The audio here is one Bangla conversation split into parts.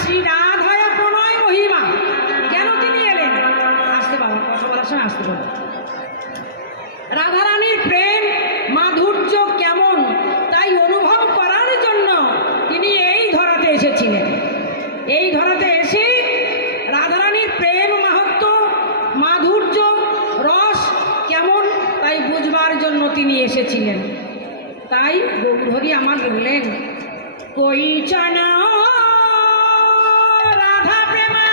শ্রী রাধায় প্রণয় মহিমা, কেন তিনি এলেন? আসতে বাবা, কথা বলার সময় আসতে পারবো। রাধারানীর প্রেম মাধুর্য কেমন তাই অনুভব করার জন্য তিনি এই ধরাতে এসেছিলেন। এই ধরাতে এসে রাধারানীর প্রেম মাহাত্ম্য মাধুর্য রস কেমন তাই বুঝবার জন্য তিনি এসেছিলেন। তাই গৌরহরি আমার বললেন, কই চানা রাধা প্রেমা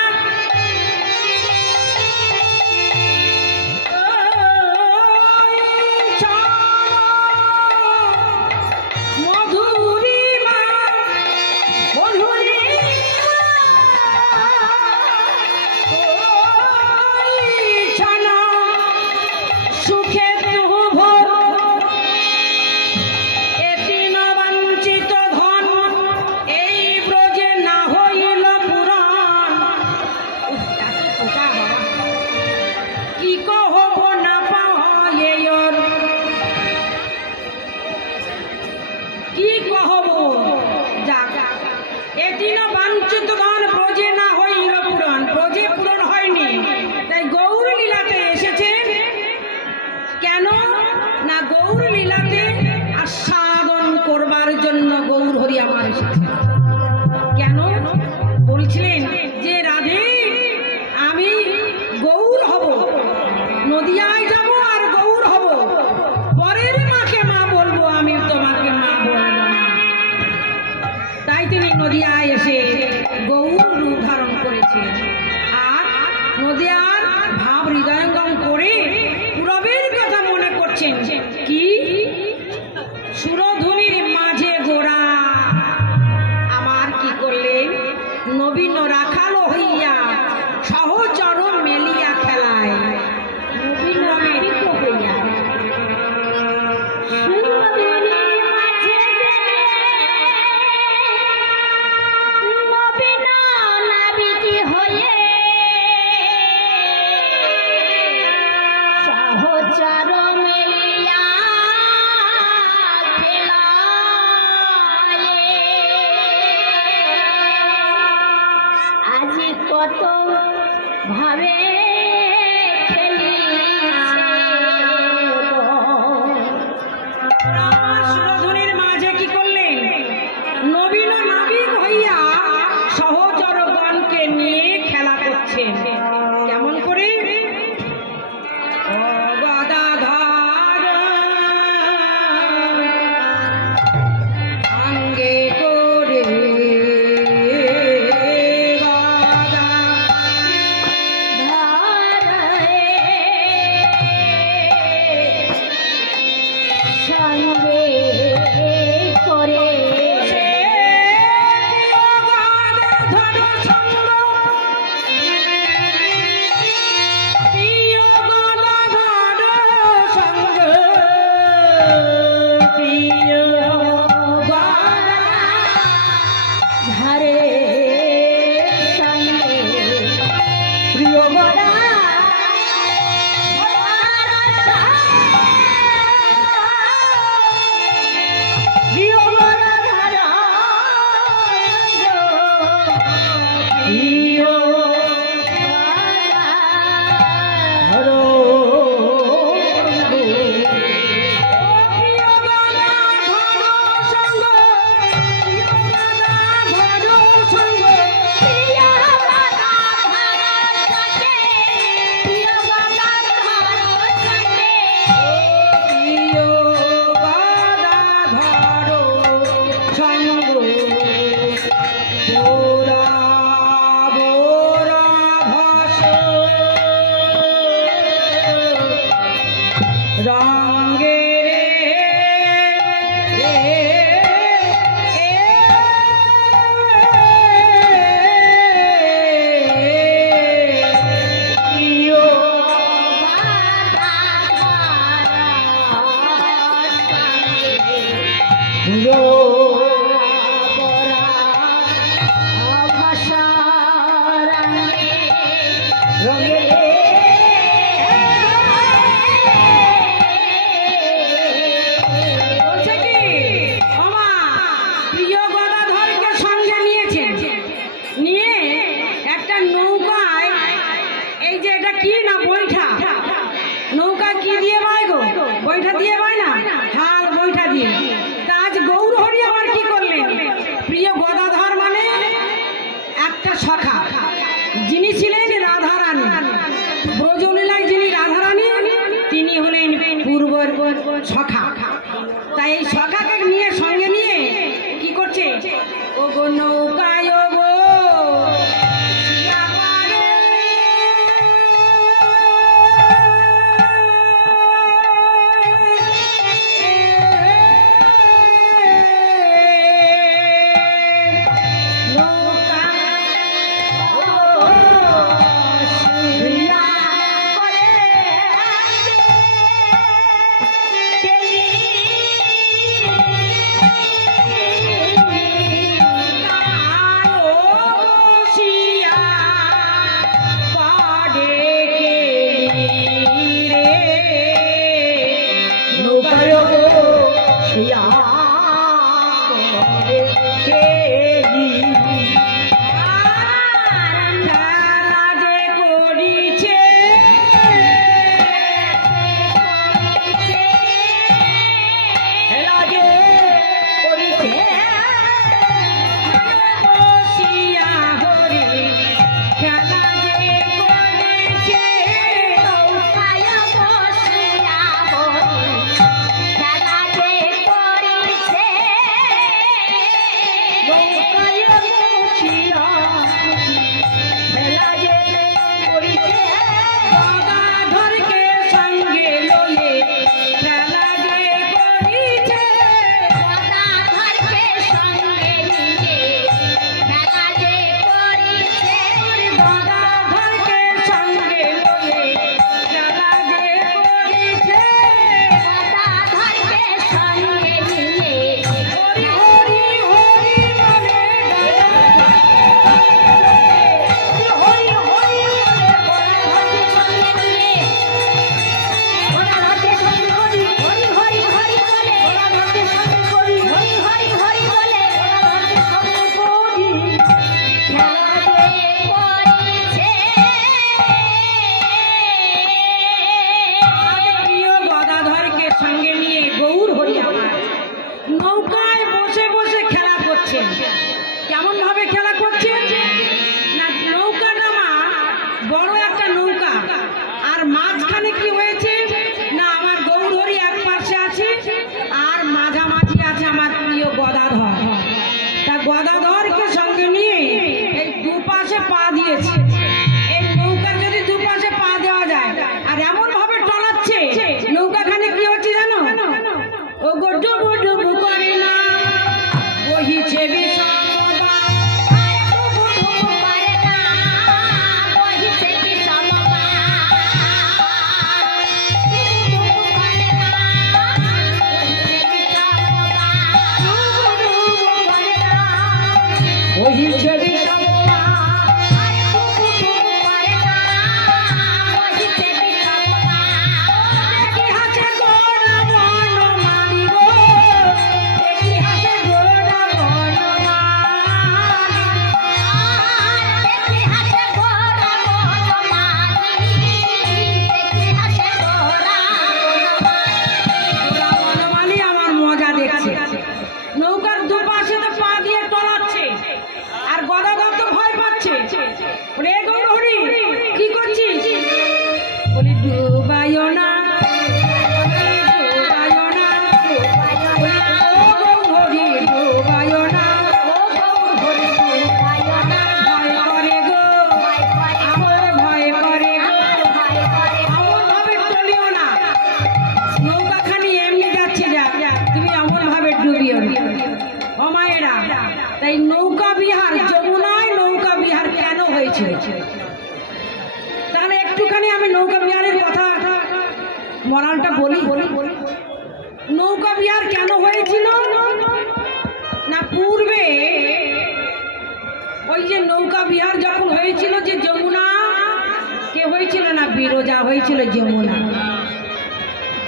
কেন বলছিলেন যে রাধে আমি গৌর হব, নদিয়ায় যাব আর গৌর হব, পরের মাকে মা বলবো, আমি তোমাকে মা বলবো না। তাই তিনি নদিয়ায় এসে গৌর রূপ ধারণ করেছেন আর নদিয়ার ভাব হৃদয়ঙ্গম করে পূরবের কথা মনে করছেন। কি সুরধুনির মাঝে গোড়া আমার কি করলেন, নবীন রাখালো হইয়া সহচর মেলিয়া খেলায়, নবীন মেলিত হইয়া কত ভাবে সুরধুনির মাঝে কি করলেন, নবীন নাবিক হইয়া সহচরগণকে নিয়ে খেলা করছেন। কেমন করে? গদাধর আঙ্গে করে ধারে কি না বৈঠা। নৌকা কি দিয়ে বায় গো? বৈঠা দিয়ে বায় না, হাল বৈঠা দিয়ে। তা আজ গৌর হরি আবার কি করলেন? প্রিয় গদাধর মানে একটা সখা, যিনি ছিলেন রাধারানী, ব্রজলীলায় যিনি রাধারানী, তিনি হলেন পূর্বর সখা। তাই এই সখাকে নিয়ে সঙ্গে নিয়ে কি করছে? ও গো নৌকায় ও গো কেমন ভাবে খেলা করছেন না? নৌকাটা মা বড় একটা নৌকা, আর মাঝখানে কি হয়েছে না আমার গৌরহরি এক পাশে আছে আর মাঝামাঝি আছে আমার প্রিয় গদাধর। তা গদাধরকে সঙ্গে নিয়ে এই দুপাশে পা দিয়েছে। এই নৌকার যদি দুপাশে পা দেওয়া যায় আর এমন ভাবে টলাচ্ছে, নৌকাখানে কি হচ্ছে জানো? ও গো ডুবু ডুবু করে না বহিছে বিষম। নৌকার দুপাশে তো পা দিয়ে টলাচ্ছে আর গদাধর তো ভয় পাচ্ছে। রে গৌরহরি কি করছিস? বলি ডুবাইও না ডুবাইও না, ও গৌরহরি ডুবাইও না, ভয় করে গো আমার ভয় করে গো, এমন ভাবে টলিও না। নৌকাখানি এমনি যাচ্ছে, যা তুমি এমন ভাবে ডুবিও না। ও মায়েরা, তাই নৌকা বিহার যমুনায় নৌকা বিহার কেন হয়েছে? তাহলে একটুখানি আমি নৌকা বিহারের কথা মরালটা বলি। নৌকা বিহার কেন হয়েছিল না? পূর্বে ওই যে নৌকা বিহার যখন হয়েছিল, যে যমুনা কে হয়েছিল না? বিরজা হয়েছিল। যমুনা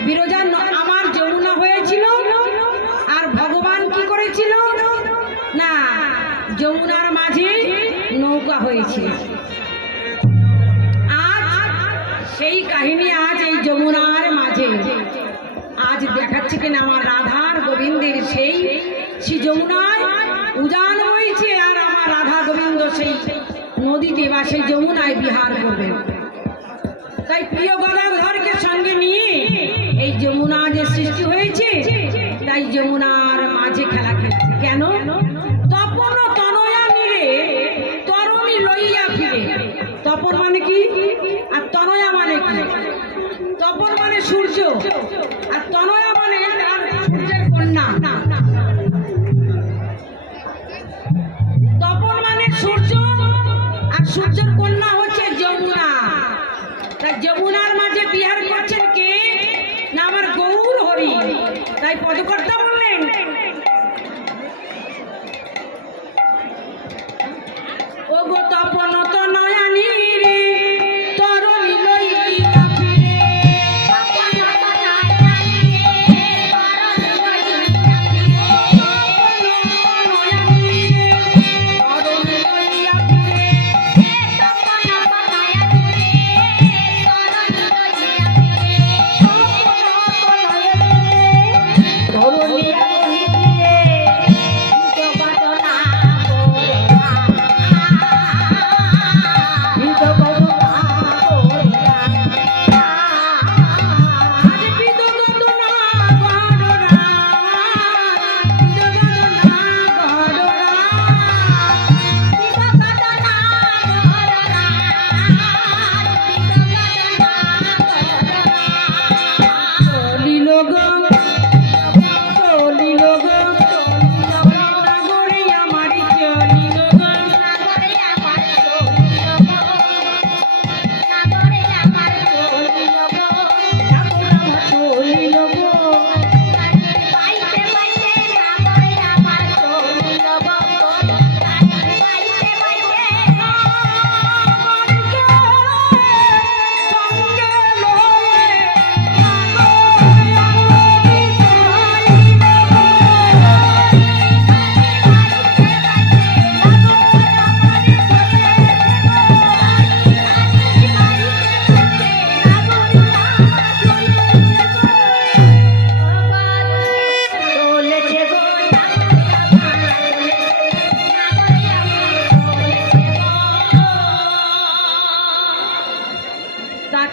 বিরজা আমার যমুনা হয়েছিল। আর ভগবান কি করেছিল না? যমুনার মাঝে নৌকা হয়েছিল। আজ সেই কাহিনী আজ এই যমুনার মাঝে আজ দেখাচ্ছে কিনা আমার রাধার গোবিন্দের সেই শ্রী যমুনায় উজান হয়েছে, আর আমার রাধা গোবিন্দ সেই নদীতে বা সেই যমুনায় বিহার করবে। তাই প্রিয় গদাধরকে সঙ্গে নিয়ে এই যমুনা যে সৃষ্টি হয়েছে, তাই যমুনার মাঝে খেলা খেলছে। কেন? তপন তনয়া মিলে তরণী লইয়া ফিরে। তপন মানে কি আর তনয়া মানে কি? তপন মানে সূর্য আর তনয়া মানে তার সূর্যের কন্যা। তপন মানে সূর্য আর সূর্যের কন্যা হচ্ছে যমুনা। তাই যমুনার মাঝে বিহার করছেন কে না আমার গৌর হরি। তাই পদকর্তা বললেন ও গো তপন তনয়ানি রে তরণী লইয়া ফিরে।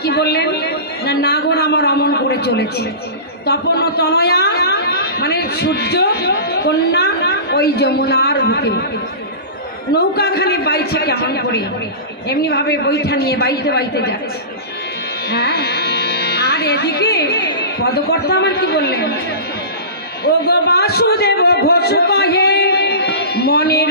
কি বললেন না নাগর আমার অমন করে চলেছে। তপন তনয়া মানে সূর্য কন্যা ওই যমুনার বুকে নৌকাখানি বাইছে কেমন করে, এমনি ভাবে বৈঠা নিয়ে বাইতে বাইতে যাচ্ছে। হ্যাঁ, আর এদিকে পদকর্তা আমার কি বললেন ও গো বাসুদেব ঘোষ কহে মনের